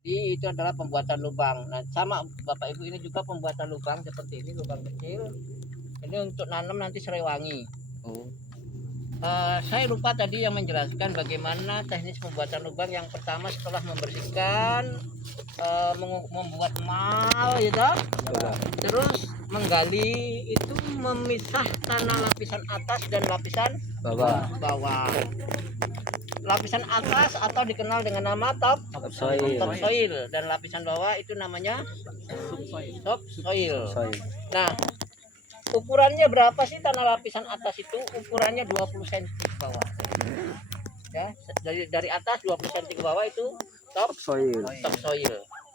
Itu adalah pembuatan lubang. Nah, sama Bapak Ibu ini juga pembuatan lubang seperti ini, lubang kecil. Ini untuk nanam nanti serewangi. Oh. Saya lupa tadi yang menjelaskan bagaimana teknis pembuatan lubang. Yang pertama setelah membersihkan, membuat mal gitu, terus menggali itu memisah tanah lapisan atas dan lapisan bawah. Lapisan atas atau dikenal dengan nama topsoil dan lapisan bawah itu namanya subsoil. Nah, ukurannya berapa sih tanah lapisan atas itu? Ukurannya 20 cm ke bawah. Ya, dari atas 20 cm ke bawah itu topsoil.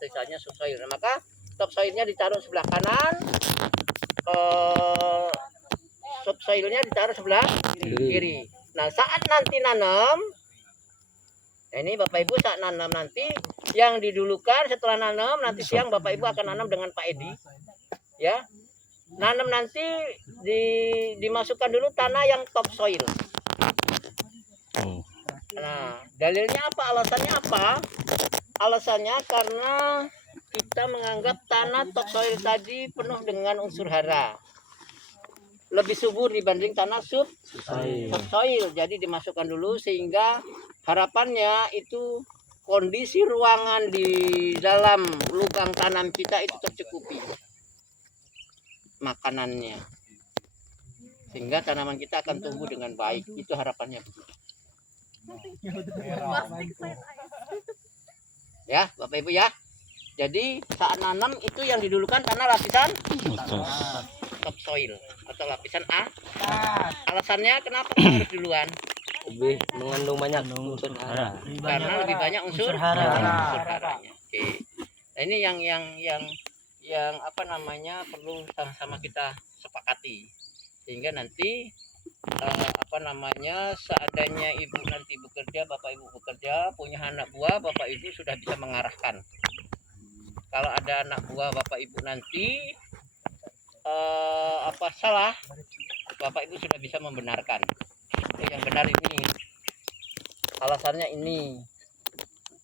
Sisanya subsoil. Nah, maka topsoilnya ditaruh sebelah kanan, subsoilnya ditaruh sebelah kiri. Nah, saat nanti nanam, ini Bapak Ibu saat nanam nanti yang didulukan setelah nanam, nanti siang Bapak Ibu akan nanam dengan Pak Edi. Ya. Nanam nanti dimasukkan dulu tanah yang topsoil. Nah, dalilnya apa? Alasannya apa? Alasannya karena kita menganggap tanah topsoil tadi penuh dengan unsur hara. Lebih subur dibanding tanah subsoil. Jadi dimasukkan dulu sehingga harapannya itu kondisi ruangan di dalam lubang tanam kita itu tercukupi makanannya, sehingga tanaman kita akan tumbuh dengan baik. Itu harapannya. Ya Bapak Ibu ya. Jadi saat nanam itu yang didulukan tanah lapisan topsoil atau lapisan A. Alasannya kenapa harus duluan? Lebih mengandung banyak unsur hara. Karena lebih banyak unsur haranya. Oke. Nah, ini yang apa namanya perlu sama-sama kita sepakati, sehingga nanti apa namanya seadanya ibu nanti bekerja, Bapak Ibu bekerja, punya anak buah, Bapak Ibu sudah bisa mengarahkan. Kalau ada anak buah Bapak Ibu nanti apa salah, Bapak Ibu sudah bisa membenarkan. Yang benar ini, alasannya ini,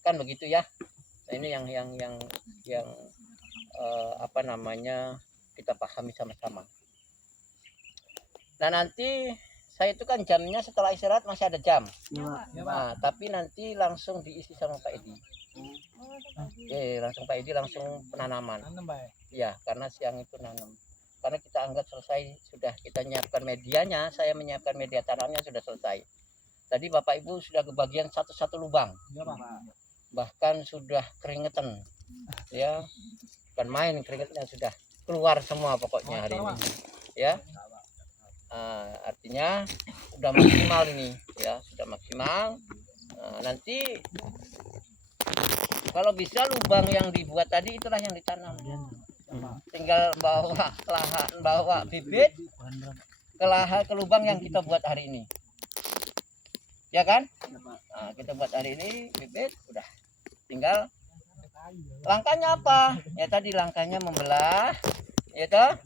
kan begitu ya. Nah, ini yang apa namanya kita pahami sama-sama. Nah, nanti saya itu kan jamnya setelah istirahat masih ada jam. Nah, tapi nanti langsung diisi sama Pak Edi. Langsung Pak Edi langsung penanaman. Ya, karena siang itu nanam. Karena kita anggap selesai, sudah kita nyiapkan medianya, saya menyiapkan media tanamnya sudah selesai. Tadi Bapak Ibu sudah kebagian satu-satu lubang. Bahkan sudah keringetan. Ya. Bukan main, keringetnya sudah keluar semua pokoknya hari ini. Ya. Artinya sudah maksimal ini, ya, sudah maksimal. Nanti kalau bisa lubang yang dibuat tadi itulah yang ditanam. Tinggal bawa bibit ke lubang yang kita buat hari ini. Ya kan? Nah, kita buat hari ini bibit udah. Tinggal langkahnya apa? Ya tadi langkahnya membelah, ya toh?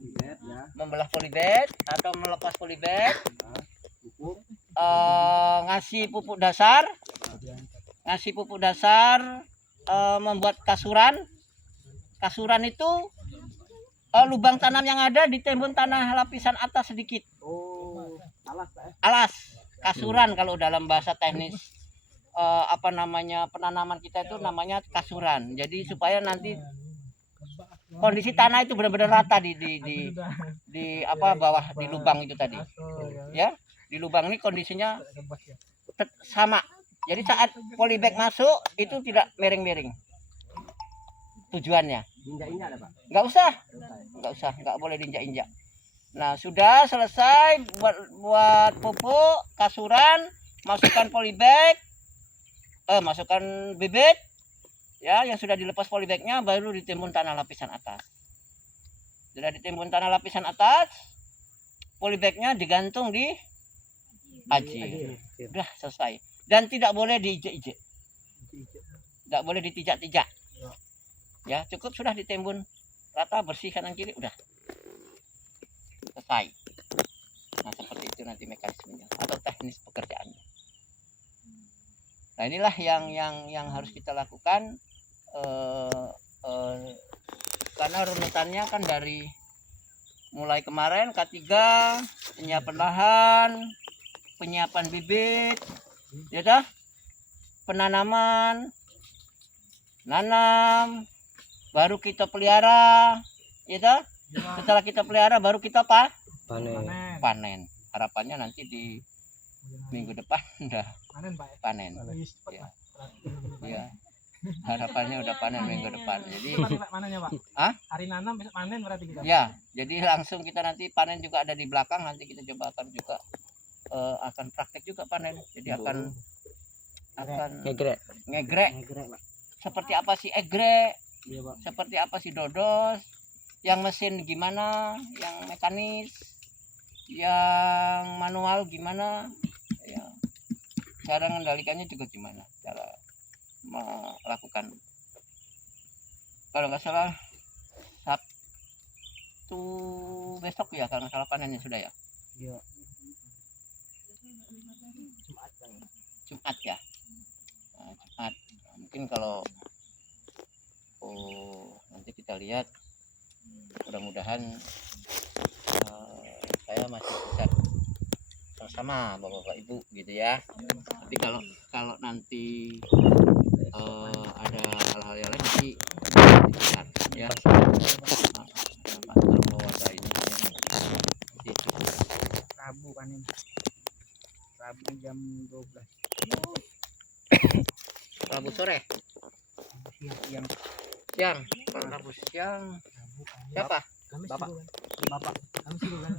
Membelah polybag atau melepas polybag. Ngasih pupuk dasar. Membuat kasuran. Kasuran itu lubang tanam yang ada ditimbun tanah lapisan atas sedikit. Alas. Kasuran kalau dalam bahasa teknis apa namanya penanaman kita itu namanya kasuran. Jadi supaya nanti kondisi tanah itu benar-benar rata di apa bawah di lubang itu tadi. Ya, di lubang ini kondisinya sama. Jadi saat polybag masuk itu tidak miring-miring. Tujuannya. Nggak usah, nggak boleh diinjak-injak. Nah, sudah selesai buat pupuk kasuran, masukkan polybag, masukkan bibit, ya yang sudah dilepas polybagnya, baru ditimbun tanah lapisan atas. Sudah ditimbun tanah lapisan atas, polybagnya digantung di aji. Sudah selesai. Dan tidak boleh diijek-ijek, tidak boleh ditijak-tijak. Ya, cukup sudah ditimbun rata bersih kanan kiri, udah selesai. Nah, seperti itu nanti mekanismenya atau teknis pekerjaannya. Nah, inilah yang harus kita lakukan karena runutannya kan dari mulai kemarin K3 penyiapan lahan, penyiapan bibit, ya dah, penanaman, nanam, baru kita pelihara, ya dah. Setelah kita pelihara baru kita panen. Harapannya nanti di minggu depan udah panen. Ya. Ya. Harapannya udah panen minggu depan. Jadi panennya, Pak? Hari nanam besok panen berarti kita. Ya, jadi langsung kita nanti panen juga ada di belakang. Nanti kita coba akan juga akan praktek juga panen. Jadi akan ngegrek. Seperti apa sih egrek? Seperti apa sih dodos? Yang mesin gimana? Yang mekanis? Yang manual gimana? Ya. Cara mengendalikannya juga gimana? Cara melakukan, kalau nggak salah Sabtu besok ya, kalau nggak salah panennya sudah ya. Iya. Jumat ya. Nah, Jumat mungkin kalau nanti kita lihat, mudah-mudahan saya masih bisa sama bapak-bapak ibu gitu ya. Tapi kalau nanti ada hal-hal yang lain nanti dilihat ya. Rabu panen. Rabu jam 12. Rabu sore. Siang. Kalau Rabu siang. Siapa? Kamis Bapak. Juga, Bapak. Kamis juga kan?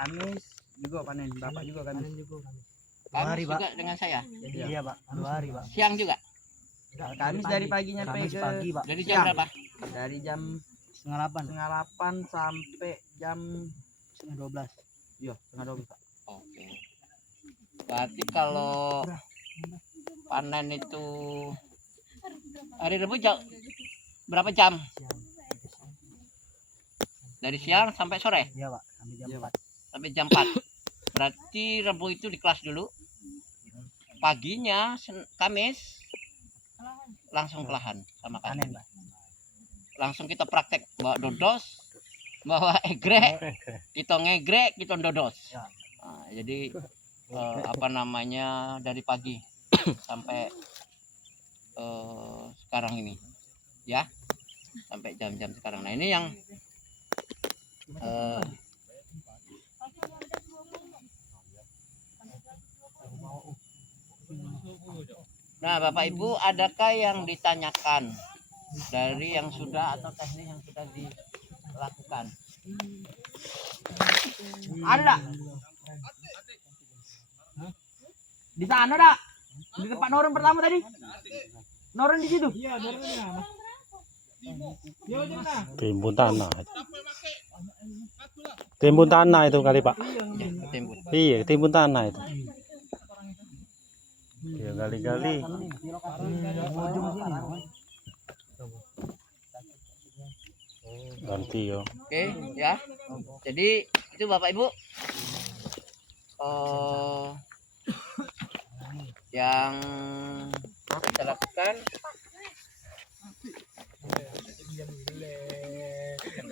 Kamis juga panen. Bapak juga kan? Panen juga Kamis. Kamis juga dengan saya. Iya, Pak. 2 hari, Pak. Siang juga. Kamis dari pagi nyampe ke pagi, Pak. Dari jam berapa? Dari jam setengah 8 sampai jam setengah 12. Iya, setengah 12, Pak. Oke. Berarti kalau panen itu hari Rabu berapa jam? Dari siang sampai sore? Iya, Pak. Sampai jam 4. Sampai jam 4. Berarti Rabu itu di kelas dulu. Paginya Kamis langsung ke lahan sama Panen, kami. Pak. Langsung kita praktek bawa dodos, bawa egrek, kita ngegrek, kita dodos. Ya. Nah, jadi apa namanya, dari pagi sampai sekarang ini ya, sampai jam-jam sekarang. Nah ini yang nah Bapak Ibu, adakah yang ditanyakan dari yang sudah atau teknis yang sudah dilakukan? Ada? Di sana dak? Di tempat Noren pertama tadi? Noren di situ? Iya, Noren. Timbun tanah. Timbun tanah itu kali Pak. Ya, timbun. Iya, timbun tanah itu. Ya gali-gali. Ganti yo. Oke ya. Jadi itu Bapak Ibu yang kita lakukan.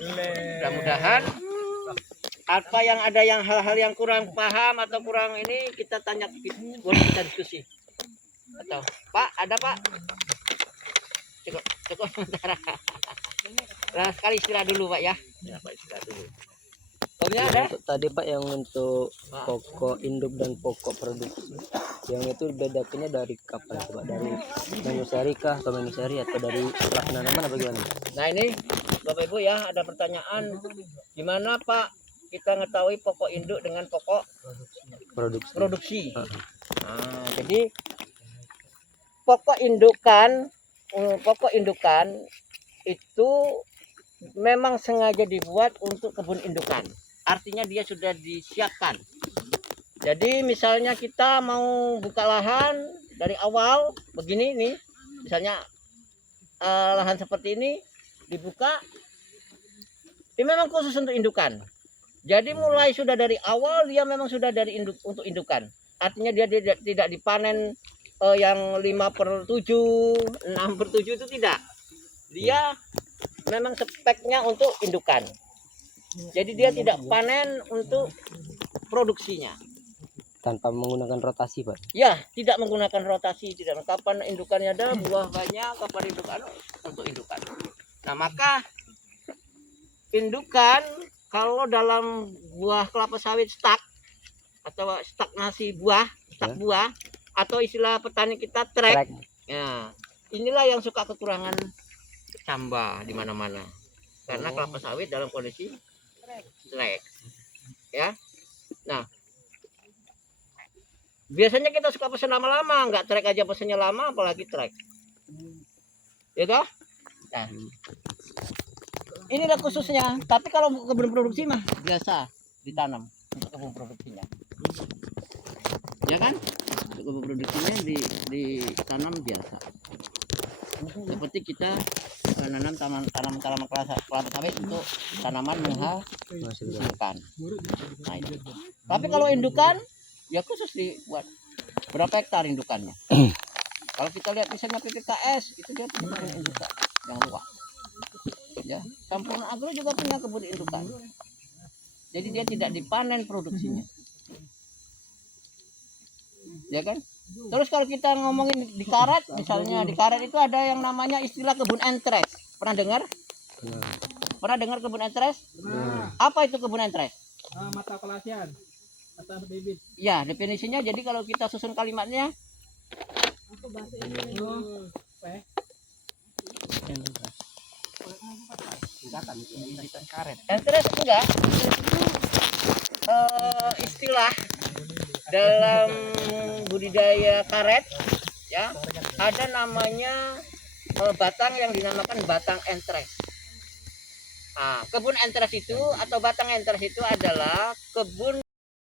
Mudah-mudahan apa yang ada, yang hal-hal yang kurang paham atau kurang ini, kita tanya, boleh kita diskusi. Atau Pak, ada Pak? Cukup sementara. Nah, sekali istirahat dulu Pak ya. Ya Pak, istirahat dulu. Omnya ada? Untuk tadi Pak yang untuk pokok induk dan pokok produksi, yang itu bedakannya dari kapan Pak? Dari manusari kah atau manusari atau dari penanaman apa gimana? Nah ini Bapak Ibu ya, ada pertanyaan, gimana Pak kita ngetahui pokok induk dengan pokok produksi? Nah, jadi pokok indukan itu memang sengaja dibuat untuk kebun indukan. Artinya dia sudah disiapkan. Jadi misalnya kita mau buka lahan dari awal begini nih, misalnya lahan seperti ini dibuka, ini memang khusus untuk indukan. Jadi mulai sudah dari awal dia memang sudah dari untuk indukan. Artinya dia tidak dipanen yang 5/7, 6/7 itu tidak. Dia memang speknya untuk indukan. Jadi dia tidak panen untuk produksinya. Tanpa menggunakan rotasi, Pak. Ya, tidak menggunakan rotasi, tidak. Kapan indukannya ada, buah banyak, kapan indukan untuk indukan. Nah, maka indukan kalau dalam buah kelapa sawit stuck atau stagnasi buah, stuck buah, atau istilah petani kita track. Ya, inilah yang suka kekurangan camba di mana-mana. Karena kelapa sawit dalam kondisi track. Ya. Nah, biasanya kita suka pesen lama-lama, nggak track aja pesennya lama, apalagi track. Ya toh? Nah, inilah khususnya. Tapi kalau kebun produksi mah biasa ditanam untuk kebun produksinya. Ya kan? Untuk kebun produksinya ditanam biasa. Seperti kita menanam tanaman kelapa sawit untuk tanaman menghasilkan. Nah, itu. Tapi kalau indukan ya khusus dibuat berapa hektar indukannya. Kalau kita lihat misalnya PPKS itu dia punya kebun indukan yang luas. Ya, Sampurna Agro juga punya kebun indukan. Jadi dia tidak dipanen produksinya. Ya kan? Terus kalau kita ngomongin di karet, misalnya di karet itu ada yang namanya istilah kebun entres. Pernah dengar? Pernah dengar kebun entres? Apa itu kebun entres? Mata pelatihan. Bibit. Ya, definisinya jadi kalau kita susun kalimatnya entres enggak istilah dalam budidaya karet ya, ada namanya batang yang dinamakan batang entres. Nah, kebun entres itu atau batang entres itu adalah kebun